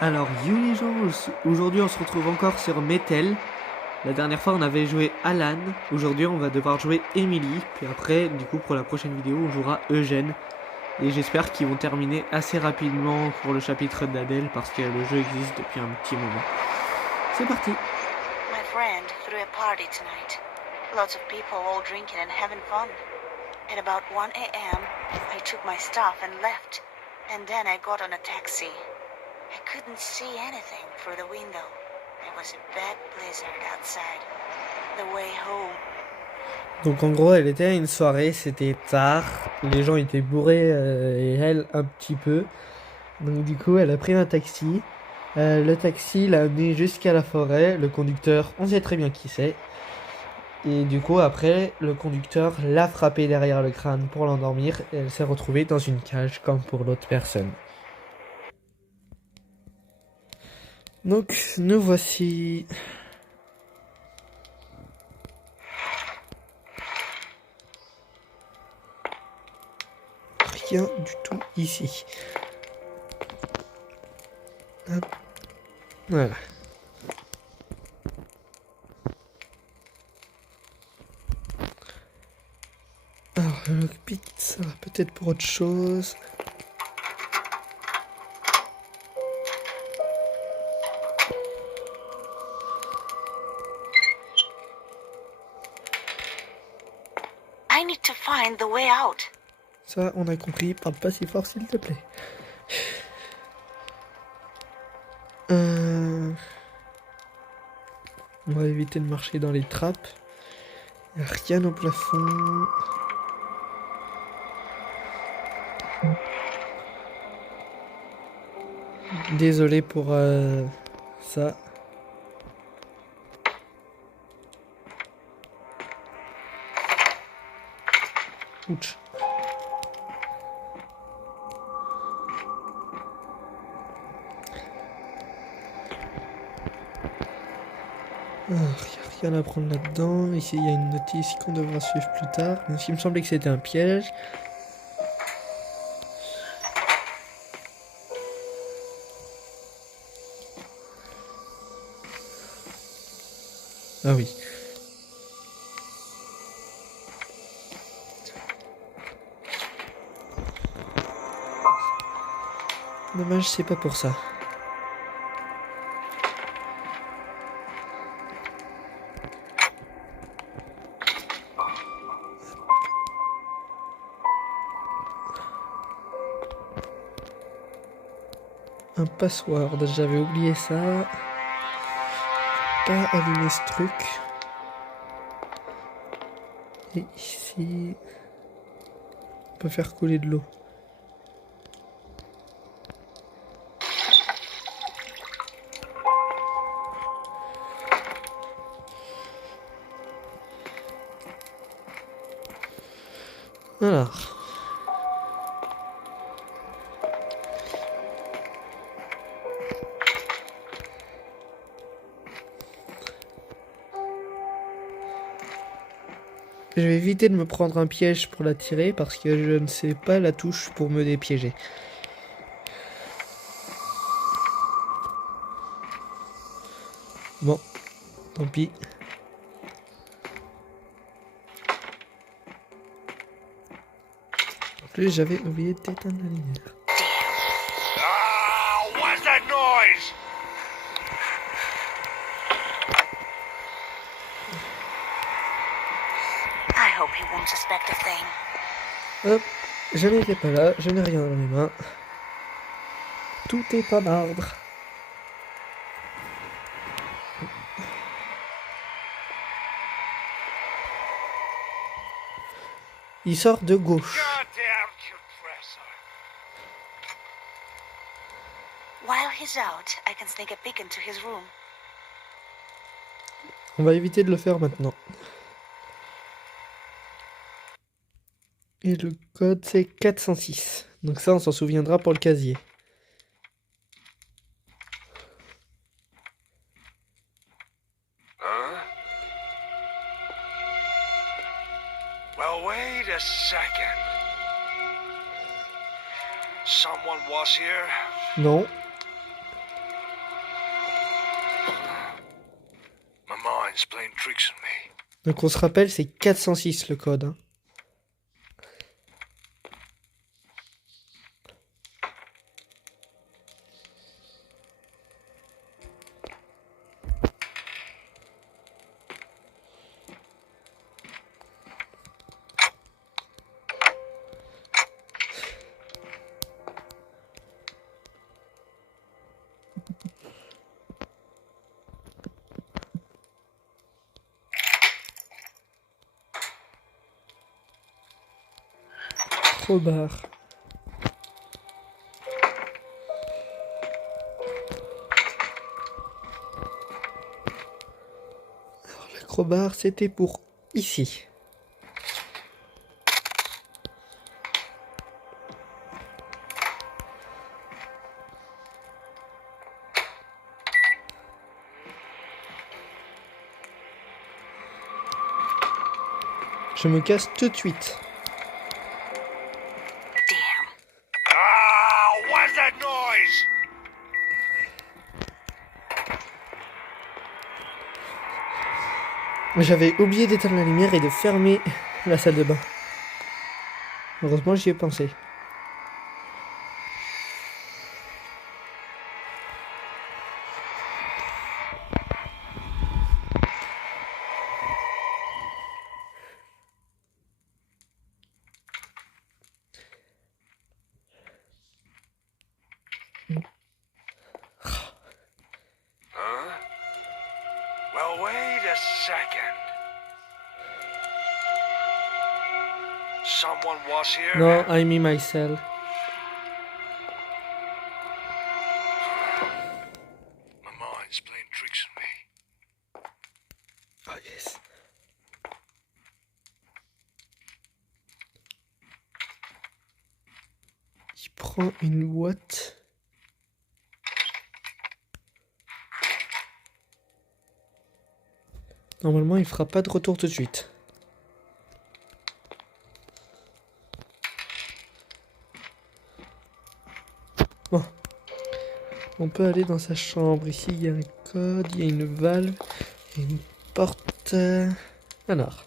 Alors, you les gens, aujourd'hui on se retrouve encore sur Metal. La dernière fois on avait joué Alan, aujourd'hui on va devoir jouer Emily, puis après, du coup pour la prochaine vidéo on jouera Eugène. Et j'espère qu'ils vont terminer assez rapidement pour le chapitre d'Adèle parce que le jeu existe depuis un petit moment. C'est parti. My friend threw a party tonight. Lots of people all drinking and having fun. At about 1 a.m., I took my stuff and left. And then I got on a taxi. I couldn't see anything through the window. There was a bad blizzard outside. The way home. Donc en gros elle était à une soirée, c'était tard, les gens étaient bourrés et elle un petit peu. Donc du coup elle a pris un taxi. Le taxi l'a amené jusqu'à la forêt, le conducteur on sait très bien qui c'est. Et du coup après le conducteur l'a frappé derrière le crâne pour l'endormir et elle s'est retrouvée dans une cage comme pour l'autre personne. Donc nous voici. Rien du tout ici. Hop. Voilà. Alors le lockpick ça va peut-être pour autre chose. I need to find the way out. Ça, on a compris. Parle pas si fort, s'il te plaît. On va éviter de marcher dans les trappes. Y a rien au plafond. Désolé pour ça. Ouch. Il n'y a rien à prendre là-dedans. Ici, il y a une notice qu'on devra suivre plus tard. Même s'il me semblait que c'était un piège. Ah oui. Dommage, c'est pas pour ça. Un password, j'avais oublié ça. Pas allumer ce truc. Et ici, on peut faire couler de l'eau. Alors. Je vais éviter de me prendre un piège pour la tirer parce que je ne sais pas la touche pour me dépiéger. Bon, tant pis. En plus, j'avais oublié d'éteindre la lumière. What's that noise? I hope he won't suspect a thing. Hop, je n'étais pas là, je n'ai rien dans les mains. Tout est en ordre. Il sort de gauche. Goddamn compressor. While he's out, I can sneak a peek into his room. On va éviter de le faire maintenant. Et le code c'est 406. Donc ça on s'en souviendra pour le casier. Huh? Well, wait a second. Someone was here? Non. mind's playing tricks on me. Donc on se rappelle, c'est 406 le code. Hein. Crowbar. Alors la crowbar, c'était pour ici. Je me casse tout de suite. Damn. Ah, what's that noise? J'avais oublié d'éteindre la lumière et de fermer la salle de bain. Heureusement, j'y ai pensé. Huh? Well, wait a second. Someone was here? Non, I me myself. My mind's playing tricks on me. Oh yes. Il prend une boîte. Normalement, il fera pas de retour tout de suite. Bon. On peut aller dans sa chambre. Ici, il y a un code, il y a une valve, il y a une porte. Alors.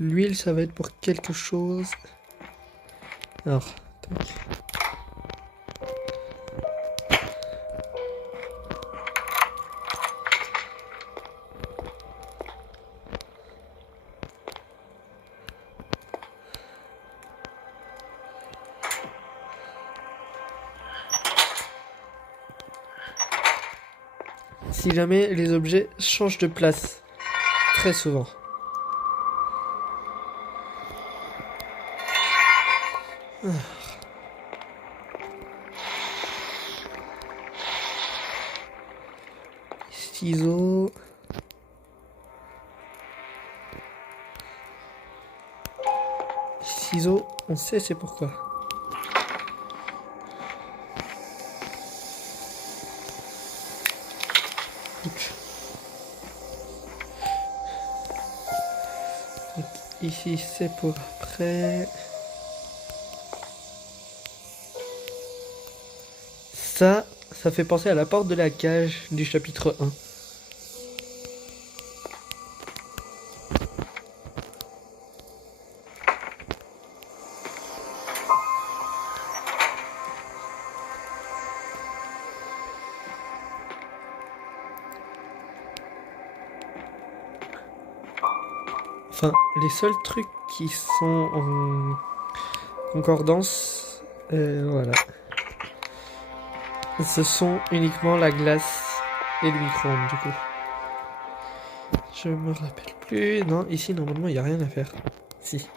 L'huile, ça va être pour quelque chose. Alors, tac. Si jamais les objets changent de place, très souvent. Ciseaux. Ciseaux, on sait c'est pourquoi. Ouch. Donc, ici c'est pour après. Ça fait penser à la porte de la cage du chapitre 1. Enfin, les seuls trucs qui sont en concordance, voilà. Ce sont uniquement la glace et le micro-ondes du coup. Je me rappelle plus. Non, ici normalement il n'y a rien à faire. Si.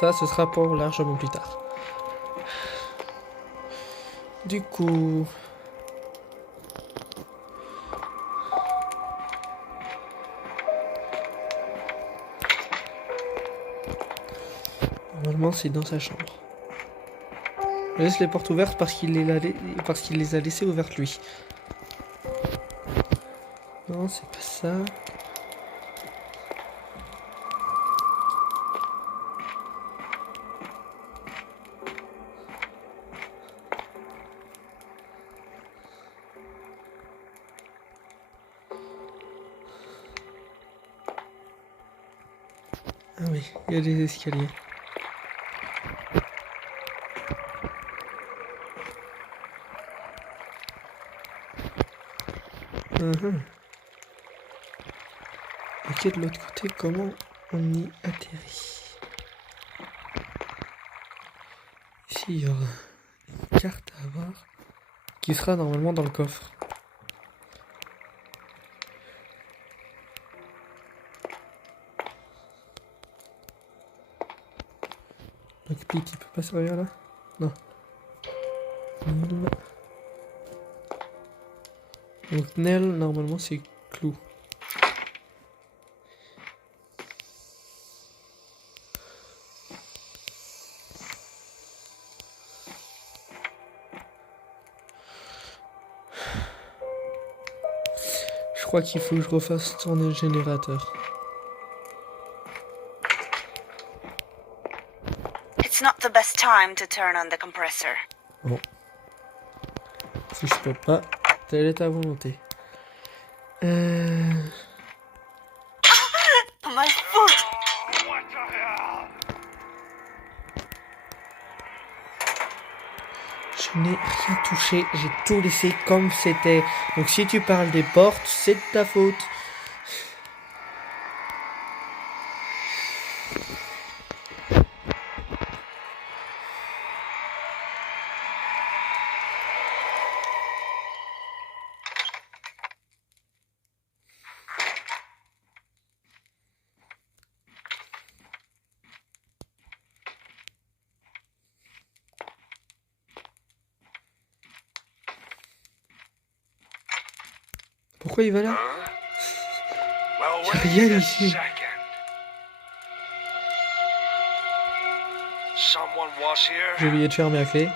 Ça, ce sera pour largement plus tard. Du coup... Normalement, c'est dans sa chambre. Je laisse les portes ouvertes parce qu'il les a laissées ouvertes lui. Non, c'est pas ça. Ah oui, il y a des escaliers. Mhm. Ok, de l'autre côté, comment on y atterrit? Ici, il y aura une carte à avoir qui sera normalement dans le coffre. Donc, Pete, il peut pas servir là? Non. Donc, Nell, normalement, c'est clou. Je crois qu'il faut que je refasse tourner le générateur. It's not the best time to turn on the compressor. Bon. Si je peux pas, telle est ta volonté. My foot! Oh, what the hell? Je n'ai rien touché, j'ai tout laissé comme c'était. Donc si tu parles des portes, c'est de ta faute. Pourquoi il va là? Well, Y'a wait rien a ici. second. Someone was here. J'ai oublié de fermer la clé.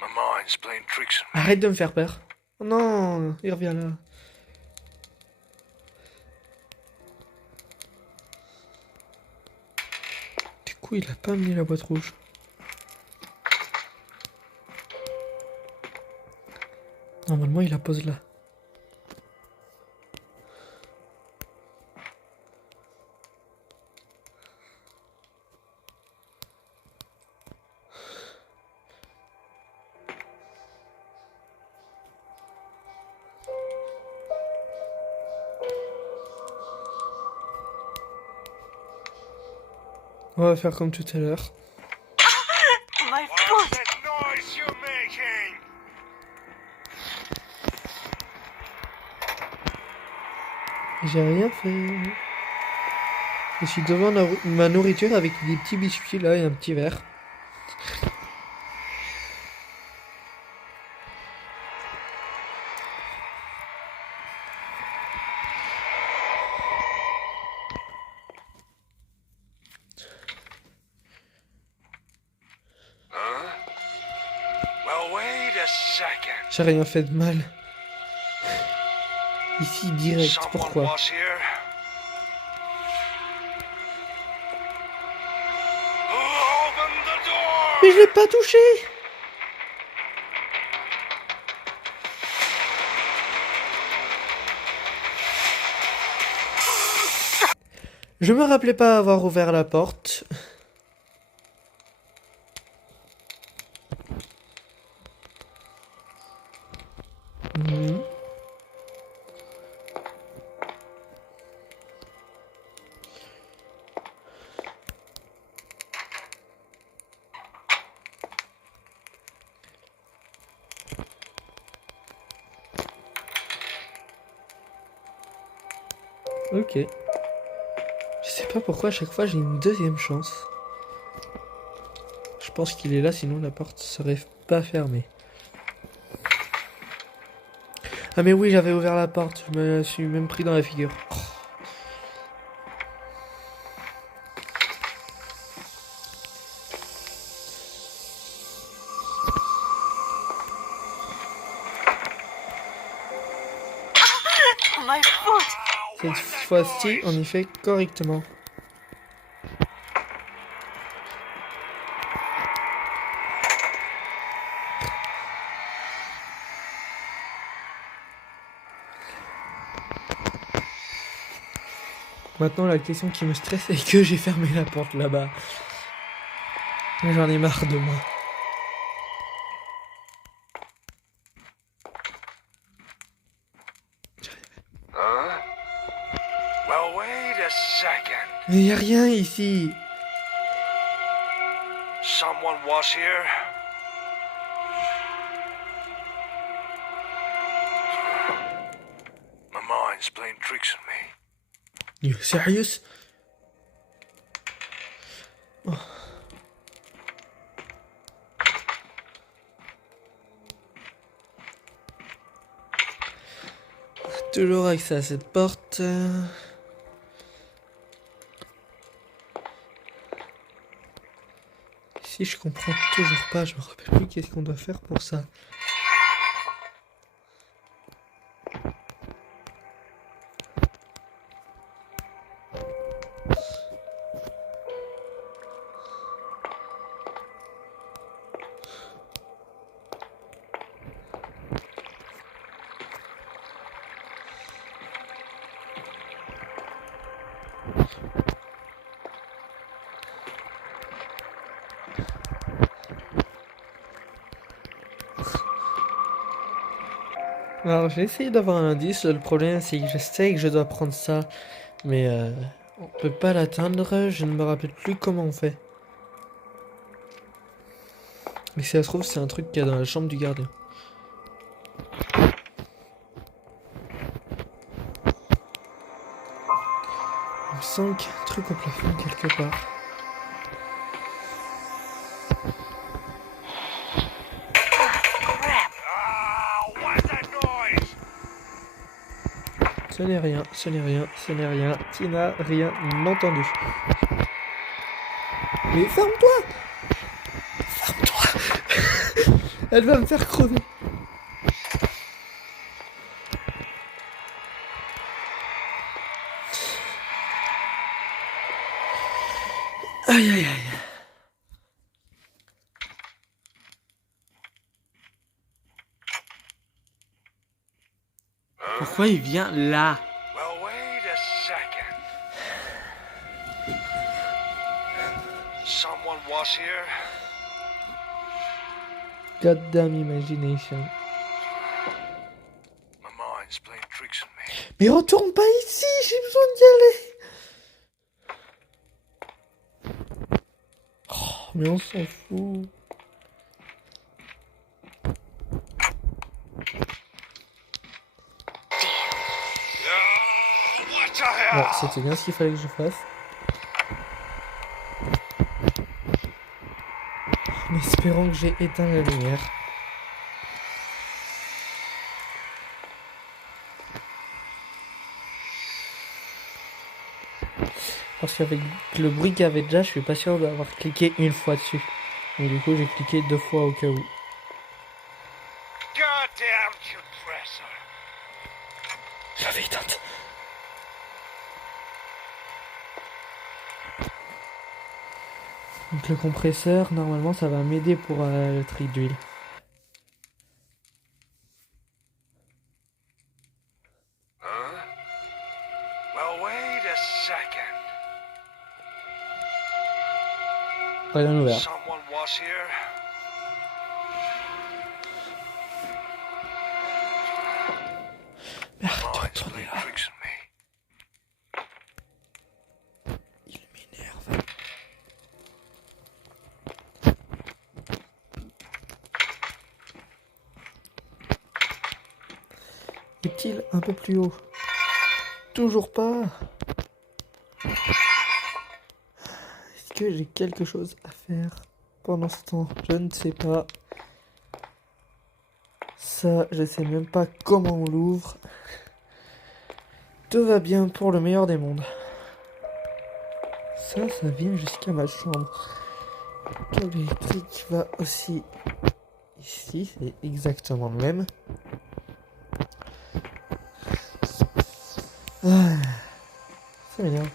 My mind's playing tricks on me. Arrête de me faire peur. Oh non, il revient là. Du coup, il a pas mis la boîte rouge. Normalement, il la pose là. On va faire comme tout à l'heure. My What's foot! that noise you're making? J'ai rien fait. Je suis devant ma nourriture avec des petits biscuits là et un petit verre. Well, wait a second. J'ai rien fait de mal. Ici, direct. Someone Pourquoi? was here. Open the door! Mais je l'ai pas touché! Je me rappelais pas avoir ouvert la porte. Mhm. Ok. Je sais pas pourquoi à chaque fois j'ai une deuxième chance. Je pense qu'il est là, sinon la porte serait pas fermée. Ah mais oui, j'avais ouvert la porte, je me suis même pris dans la figure. Oh. My foot! Cette fois-ci, on y fait correctement. Maintenant, la question qui me stresse, c'est que j'ai fermé la porte là-bas. J'en ai marre de moi. Huh? Well, wait a second. Mais y a rien ici. Someone was here. My mind's playing tricks on me. You serious? Oh. Toujours accès à cette porte. Si je comprends toujours pas, je me rappelle plus qu'est-ce qu'on doit faire pour ça. Alors j'ai essayé d'avoir un indice, le problème c'est que je sais que je dois prendre ça, mais on peut pas l'atteindre, je ne me rappelle plus comment on fait. Mais si ça se trouve c'est un truc qu'il y a dans la chambre du gardien. Il me semble qu'il y a un truc au plafond quelque part. Ce n'est rien, ce n'est rien, ce n'est rien. Tu n'as rien entendu. Mais ferme-toi! Ferme-toi! Elle va me faire crever. Aïe aïe aïe. Pourquoi il vient là? Well, wait a second. Someone was here. Goddamn imagination. My mind's playing tricks on me. Mais retourne pas ici, j'ai besoin d'y aller. Oh, mais on s'en fout. What the hell? Bon, c'était bien ce qu'il fallait que je fasse. En espérant que j'ai éteint la lumière. Parce qu'avec le bruit qu'il y avait déjà, je suis pas sûr d'avoir cliqué une fois dessus. Mais du coup, j'ai cliqué 2 fois au cas où. Goddamn compressor. Je l'avais éteinte. Donc le compresseur, normalement, ça va m'aider pour le tri d'huile. Huh? Well, wait a second. Rien ouvert. Someone was here. Mais arrête de Mind's retourner playing là. tricks on me. Il m'énerve. Est-il un peu plus haut? Toujours pas. Est-ce que j'ai quelque chose à faire pendant ce temps? Je ne sais pas. Ça, je sais même pas comment on l'ouvre. Tout va bien pour le meilleur des mondes. Ça vient jusqu'à ma chambre. Le câble électrique va aussi ici, c'est exactement le même. Ah, ça m'énerve.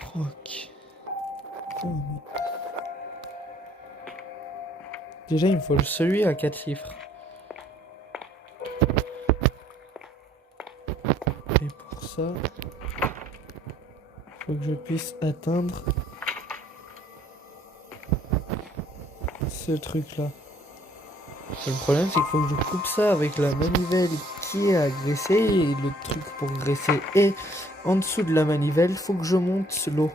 Froc. Oh, déjà, il me faut celui à 4 chiffres. Et pour ça, faut que je puisse atteindre ce truc-là. Le problème, c'est qu'il faut que je coupe ça avec la manivelle qui est à graisser. Et le truc pour graisser est en dessous de la manivelle. Faut que je monte l'eau.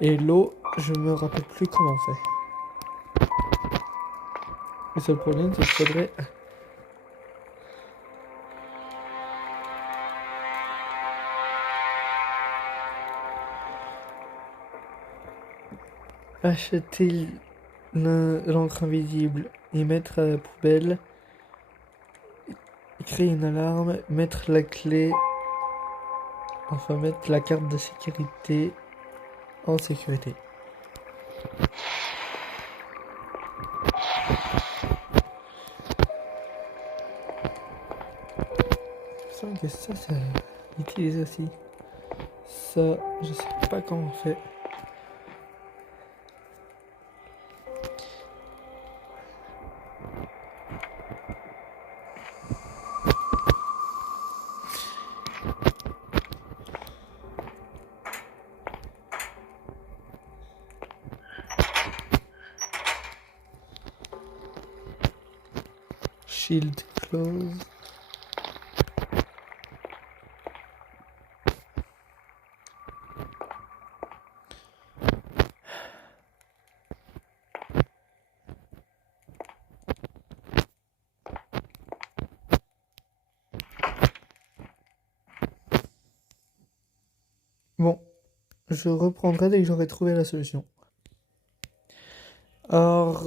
Et l'eau, je me rappelle plus comment on fait. Le seul problème, c'est qu'il faudrait... acheter l'encre invisible et mettre à la poubelle. Créer une alarme, mettre la clé, enfin mettre la carte de sécurité en sécurité. Je sens que ça utilise aussi. Ça, je sais pas comment on fait. Shield close. Bon, je reprendrai dès que j'aurai trouvé la solution. Alors,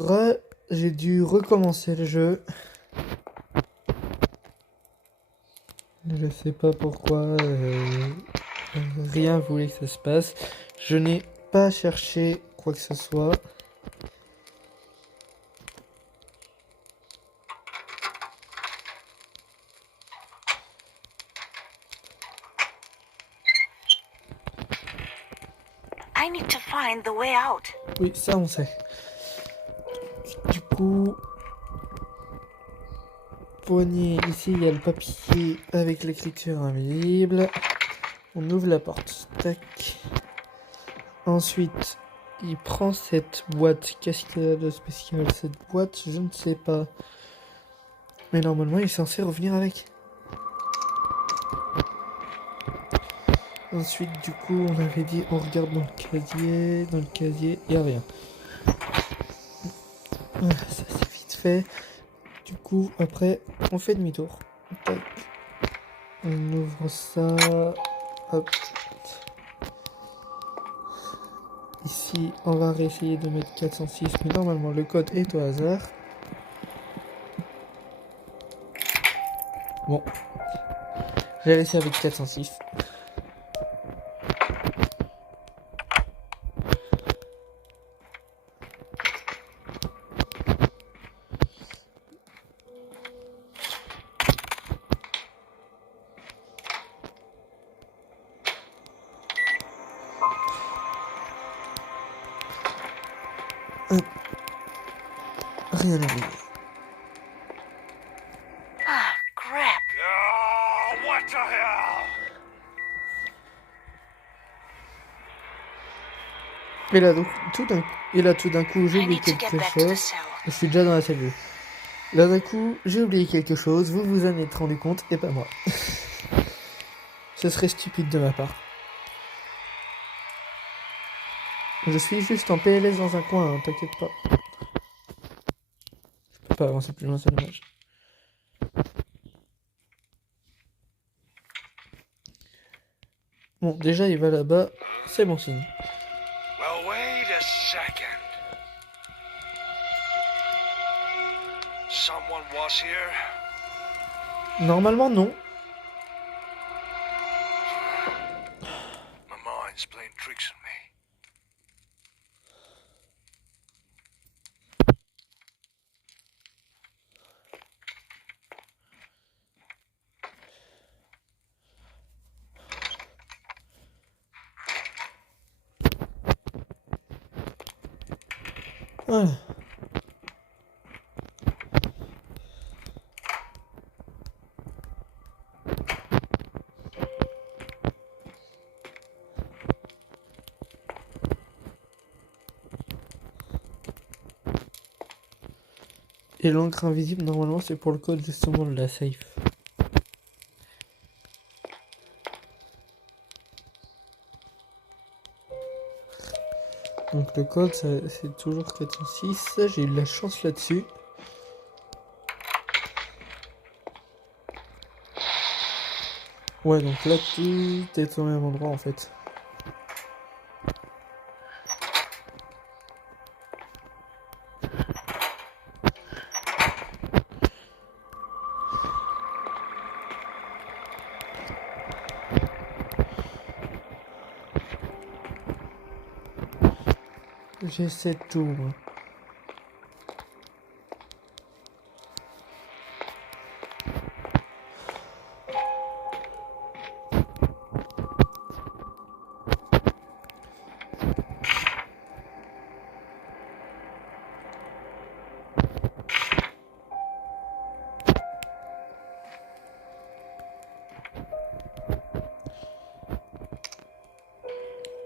j'ai dû recommencer le jeu. Je sais pas pourquoi, rien voulait que ça se passe. Je n'ai pas cherché quoi que ce soit. I need to find the way out. Oui, ça on sait. Du coup, poignée, ici il y a le papier avec l'écriture invisible. On ouvre la porte, tac. Ensuite, il prend cette boîte. Qu'est-ce qu'il y a de spécial cette boîte? Je ne sais pas. Mais normalement, il est censé revenir avec. Ensuite, du coup, on avait dit, on regarde dans le casier. Dans le casier, il n'y a rien. Voilà, ça c'est vite fait. Du coup, après, on fait demi-tour. Tac. On ouvre ça. Hop. Ici, on va réessayer de mettre 406, mais normalement, le code est au hasard. Bon. J'ai laissé avec 406. Rien à voir. Ah, crap. Oh, what the hell? Et là, tout d'un coup, j'ai I oublié need to get quelque back to the chose. cell. Je suis déjà dans la cellule. Là, d'un coup, j'ai oublié quelque chose. Vous vous en êtes rendu compte, et pas moi. Ce serait stupide de ma part. Je suis juste en PLS dans un coin, hein, t'inquiète pas. Je peux pas avancer plus loin, c'est dommage. Bon, déjà, il va là-bas. C'est bon signe. Well, wait a second. Someone was here. Normalement, non. My mind's playing tricks on me. Voilà. Et l'encre invisible, normalement, c'est pour le code justement de la safe. Donc le code, c'est toujours 406. J'ai eu de la chance là-dessus. Ouais, donc là, tout est au même endroit en fait. J'essaie de tout, moi.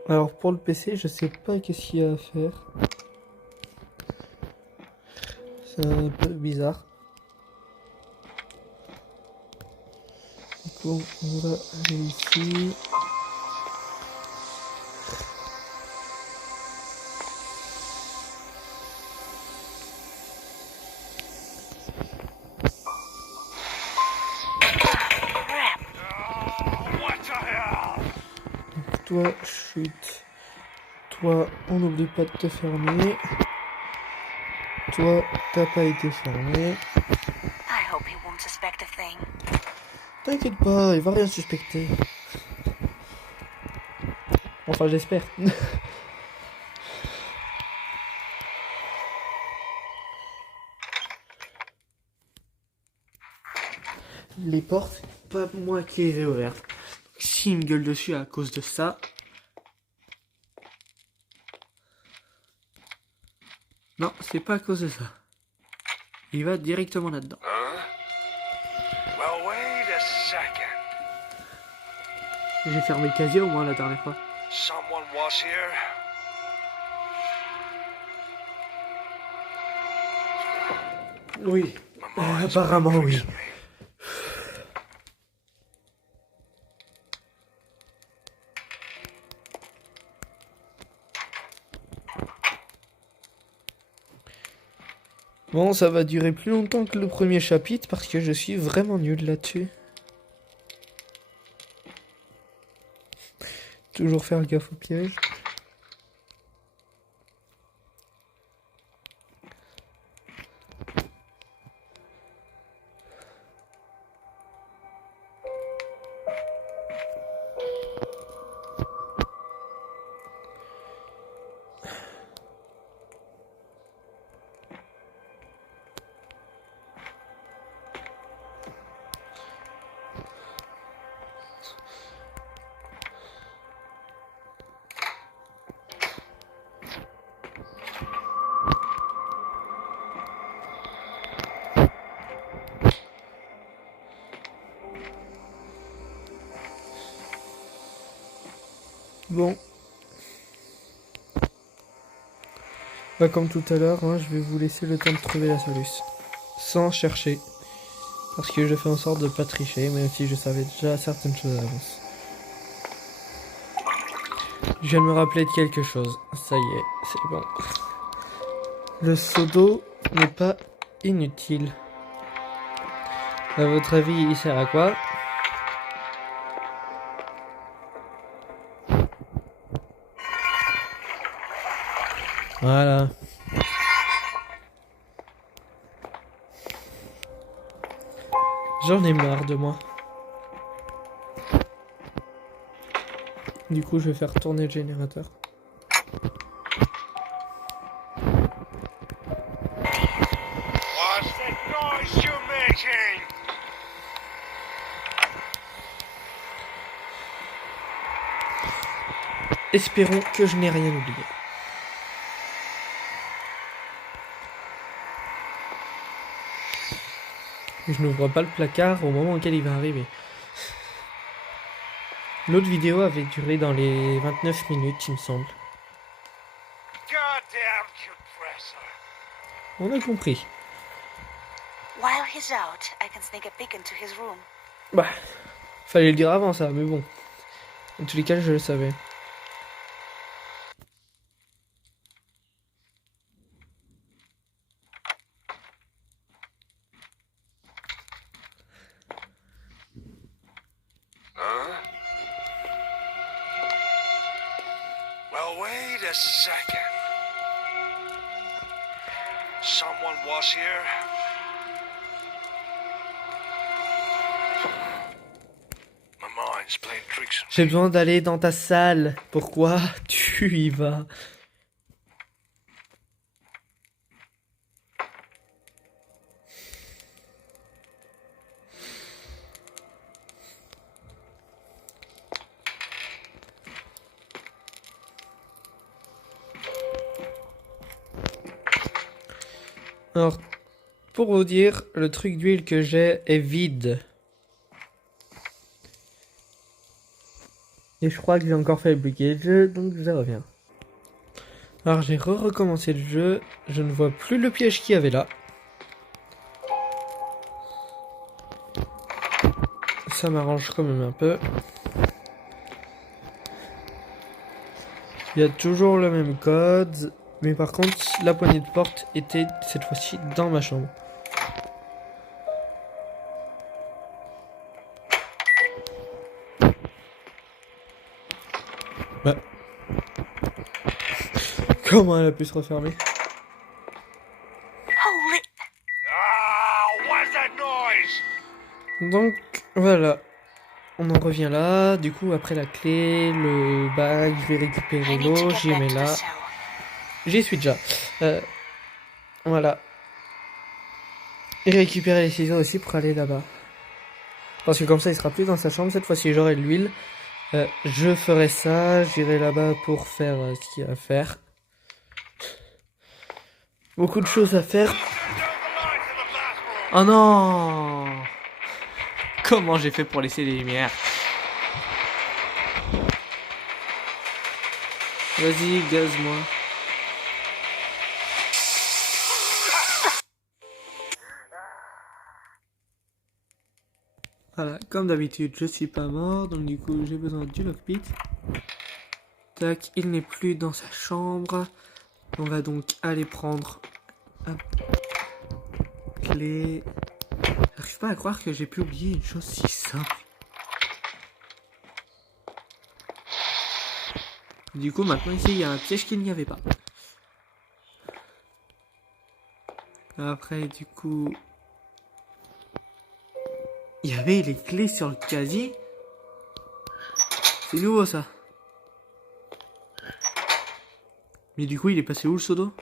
Alors pour le PC, je sais pas qu'est-ce qu'il y a à faire. C'est un peu bizarre. Du coup, on va aller ici. Donc toi, chute. Toi, on n'oublie pas de te fermer. Toi, t'as pas été fermé. I hope he won't suspect a thing. T'inquiète pas, il va rien suspecter. Enfin, j'espère. Les portes, pas moi qui les ai ouvertes. S'il me gueule dessus à cause de ça. Non, c'est pas à cause de ça. Il va directement là-dedans. Well, wait a second. J'ai fermé le casier au moins la dernière fois. Someone was here. Oui, My mind's apparemment playing oui. tricks on me. Bon, ça va durer plus longtemps que le premier chapitre parce que je suis vraiment nul là-dessus. Toujours faire gaffe au piège. Bon. Bah, comme tout à l'heure, hein, je vais vous laisser le temps de trouver la solution. Sans chercher. Parce que je fais en sorte de pas tricher, même si je savais déjà certaines choses à l'avance. Je viens de me rappeler de quelque chose. Ça y est, c'est bon. Le seau d'eau n'est pas inutile. À votre avis, il sert à quoi? Voilà. J'en ai marre de moi. Du coup, je vais faire tourner le générateur. What's that noise you're making? Espérons que je n'ai rien oublié. Et je n'ouvre pas le placard au moment auquel il va arriver. L'autre vidéo avait duré dans les 29 minutes, il me semble. Goddamn compressor. On a compris. While he's out, I can sneak a peek into his room. Bah, fallait le dire avant ça, mais bon. En tous les cas, je le savais. Huh? Well, wait a second. Someone was here. My mind's playing tricks on J'ai me. besoin d'aller dans ta salle. Pourquoi tu y vas? Alors, pour vous dire, le truc d'huile que j'ai est vide. Et je crois que j'ai encore fait le jeu, donc je reviens. Alors j'ai recommencé le jeu, je ne vois plus le piège qu'il y avait là. Ça m'arrange quand même un peu. Il y a toujours le même code, mais par contre la poignée de porte était cette fois-ci dans ma chambre. Bah. Comment elle a pu se refermer? Holy... Ah, what's that noise? Donc voilà, on en revient là. Du coup après la clé, le bac, je vais récupérer I need to l'eau, get j'y back mets to the là. cell. J'y suis déjà. Voilà. Et récupérer les ciseaux aussi pour aller là-bas. Parce que comme ça il sera plus dans sa chambre, cette fois-ci j'aurai de l'huile. Je ferai ça, j'irai là-bas pour faire ce qu'il y a à faire. Beaucoup de choses à faire. Down the line to the bathroom. Oh non! Comment j'ai fait pour laisser les lumières? Vas-y, gaze-moi. Voilà, comme d'habitude, je suis pas mort, donc du coup j'ai besoin du lockpick. Tac, il n'est plus dans sa chambre. On va donc aller prendre hop, clé. J'arrive pas à croire que j'ai pu oublier une chose si simple. Du coup, maintenant ici, il y a un piège qu'il n'y avait pas. Après, du coup, il y avait les clés sur le casier. C'est nouveau ça. Mais du coup, il est passé où le seau d'eau?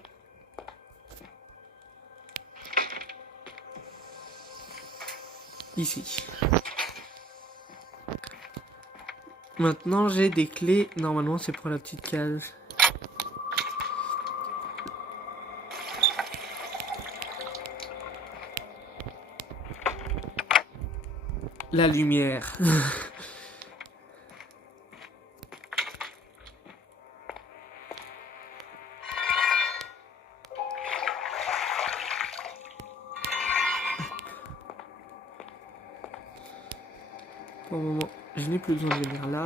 Ici. Maintenant, j'ai des clés. Normalement, c'est pour la petite cage. La lumière. Pour le moment, je n'ai plus besoin de venir là.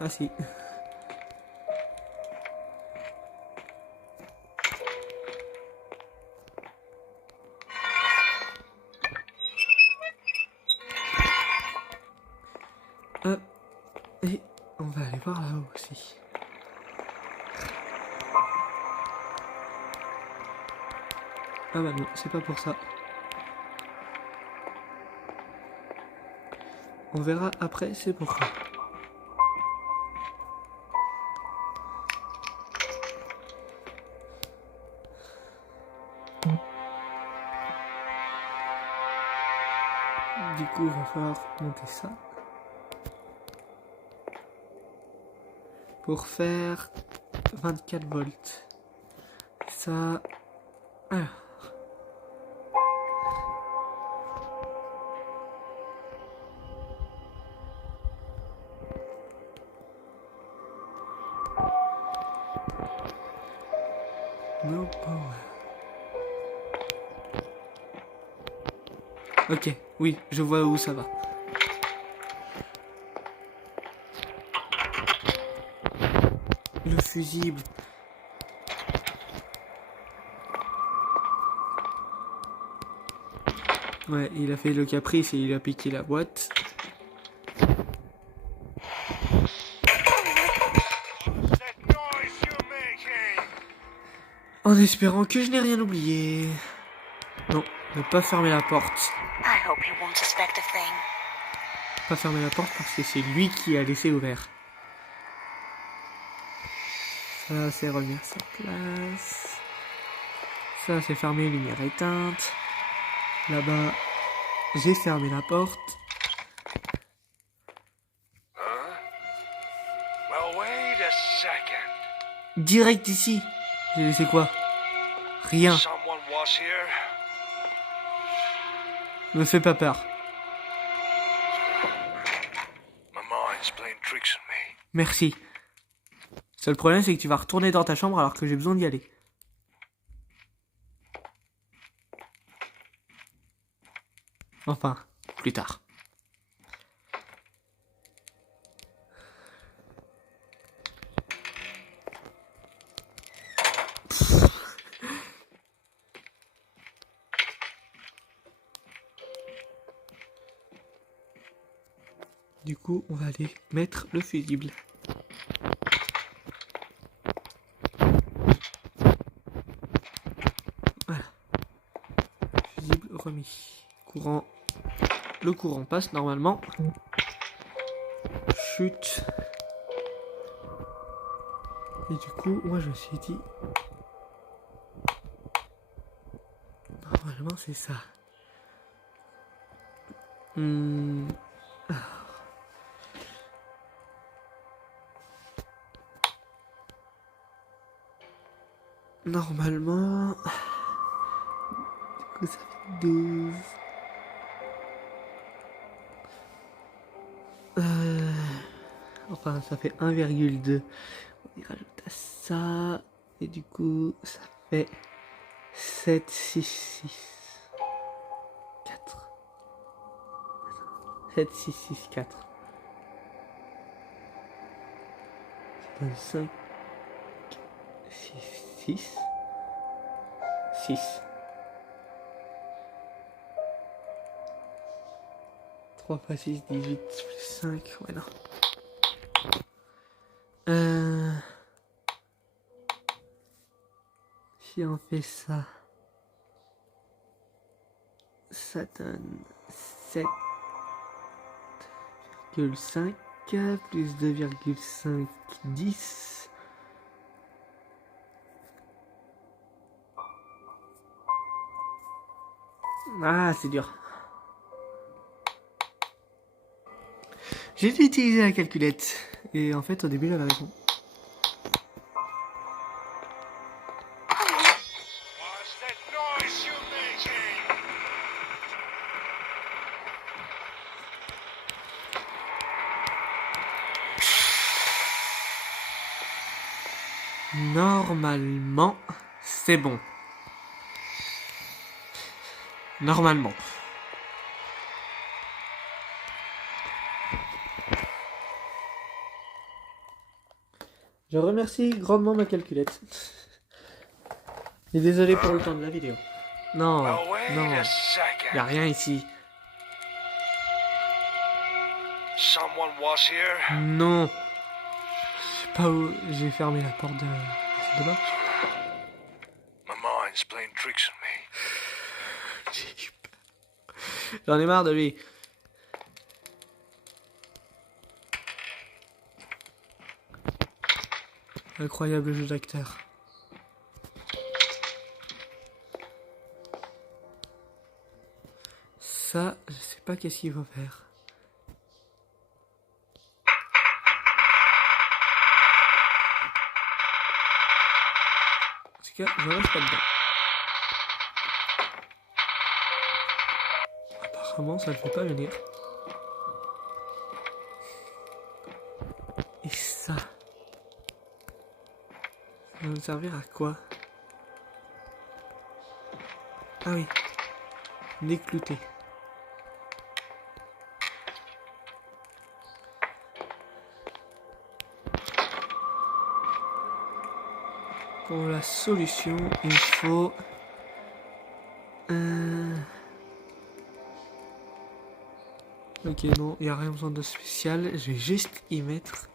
Ah si. Hop. Et on va aller voir là-haut aussi. Ah bah non, c'est pas pour ça. On verra après, c'est pourquoi. Du coup, il va falloir monter ça. Pour faire 24 volts. Ça, Alors. No power. Ok, oui, je vois où ça va. Le fusible. Ouais, il a fait le caprice et il a piqué la boîte. That noise you're making! En espérant que je n'ai rien oublié. Non, ne pas fermer la porte. I hope you won't suspect a thing. Pas fermer la porte parce que c'est lui qui a laissé ouvert. Ça, c'est remis à sa place. Ça, c'est fermé, lumière éteinte. Là-bas, j'ai fermé la porte. Well, wait a second. Direct ici. J'ai laissé quoi? Rien. Someone was here. Me fais pas peur. My mind's playing tricks on me. Merci. Seul problème, c'est que tu vas retourner dans ta chambre alors que j'ai besoin d'y aller. Enfin, plus tard. Du coup, on va aller mettre le fusible. Voilà. Fusible remis. Courant. Le courant passe normalement. Chut. Et du coup, moi je me suis dit... Normalement c'est ça. Normalement... Du coup ça fait 12... Enfin ça fait 1,2. On y rajoute à ça. Et du coup ça fait 7, 6, 6, 4. 7, 6, 6, 4. Ça donne 5, 6, 6, 6. 3 fois 6, 18, plus 5, ouais non. Si on fait ça, ça donne 7,5 plus 2,5, 10. Ah, c'est dur. J'ai dû utiliser la calculette. Et en fait, au début, j'avais raison. What's that noise you're making? Normalement, c'est bon. Normalement. Je remercie grandement ma calculette. Et désolé pour le temps de la vidéo. Non, Well, wait non, a second. y a rien ici. Someone was here. Non. Je sais pas où j'ai fermé la porte de bas. My mind's playing tricks on me. J'ai eu peur. J'en ai marre de lui. Incroyable jeu d'acteur. Ça, je sais pas qu'est-ce qu'il va faire. En tout cas, je reste pas dedans. apparemment, ça le fait pas venir. Et ça va me servir à quoi? Ah oui. L'éclouter. Pour la solution, il faut... Ok, non, il n'y a rien besoin de spécial. Je vais juste y mettre...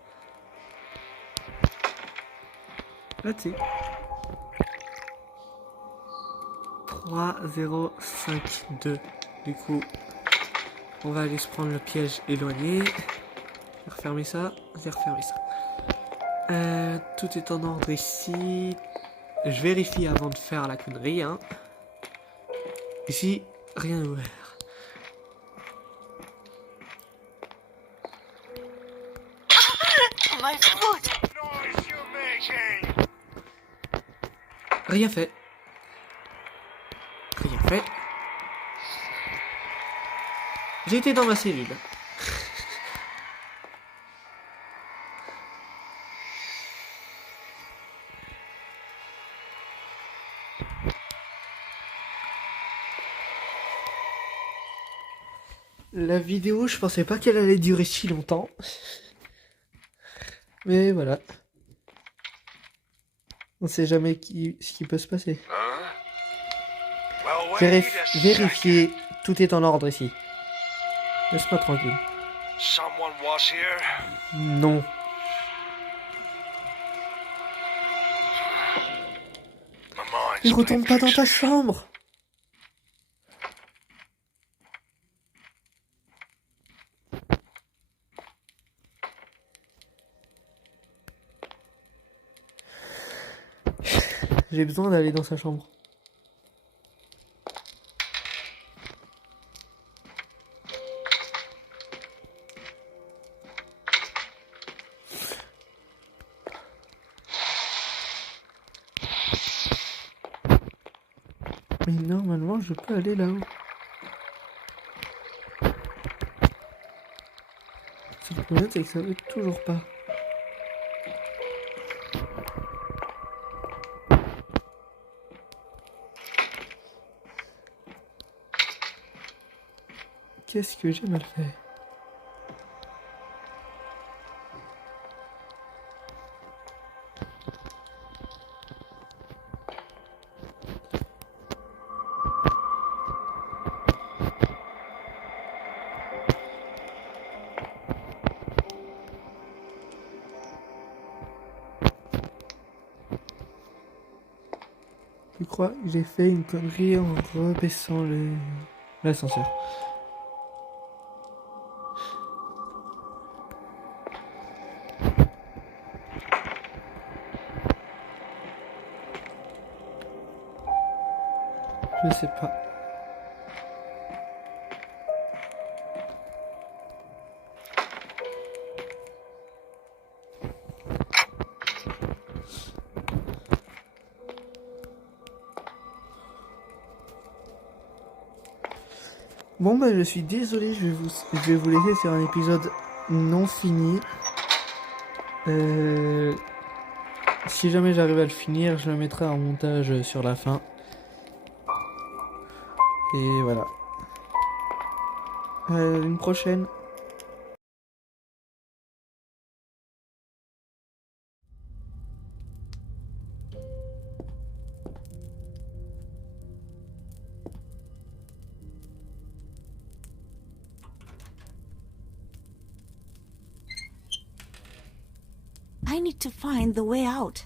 Là, tu sais. 3, 0, 5, 2. Du coup, on va aller se prendre le piège éloigné. J'ai refermé ça. J'ai refermé ça. Tout est en ordre ici. Je vérifie avant de faire la connerie. Hein. Ici, rien ouvert. My foot! Noise you're making! Rien fait. Rien fait. J'étais dans ma cellule. La vidéo, je pensais pas qu'elle allait durer si longtemps. Mais voilà. On sait jamais ce qui peut se passer. Huh? Well, wait a Vérifier, tout est en ordre ici. Laisse-moi tranquille. second. Someone was here. Non. My mind's Ne retourne pas playing dans ta tricks on me. chambre. J'ai besoin d'aller dans sa chambre. Mais normalement, je peux aller là-haut. Le problème, c'est que ça veut toujours pas. Qu'est-ce que j'ai mal fait? Je crois que j'ai fait une connerie en rebaissant l'ascenseur. Je sais pas. Bon bah je suis désolé, je vais vous laisser sur un épisode non fini. Si jamais j'arrive à le finir, je le mettrai en montage sur la fin. Et voilà. Une prochaine. I need to find the way out.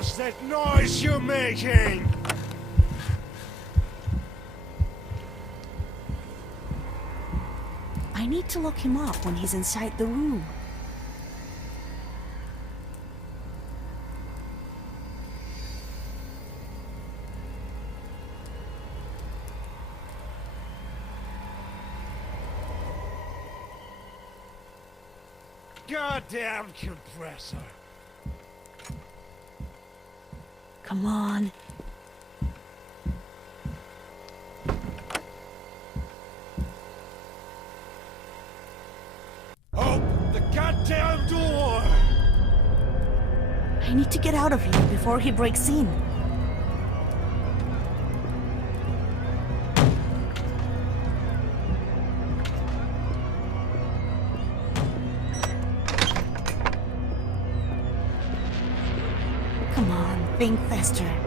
What's that noise you're making? I need to lock him up when he's inside the room. Goddamn compressor. Come on. Open the goddamn door! I need to get out of here before he breaks in. Come on, think faster.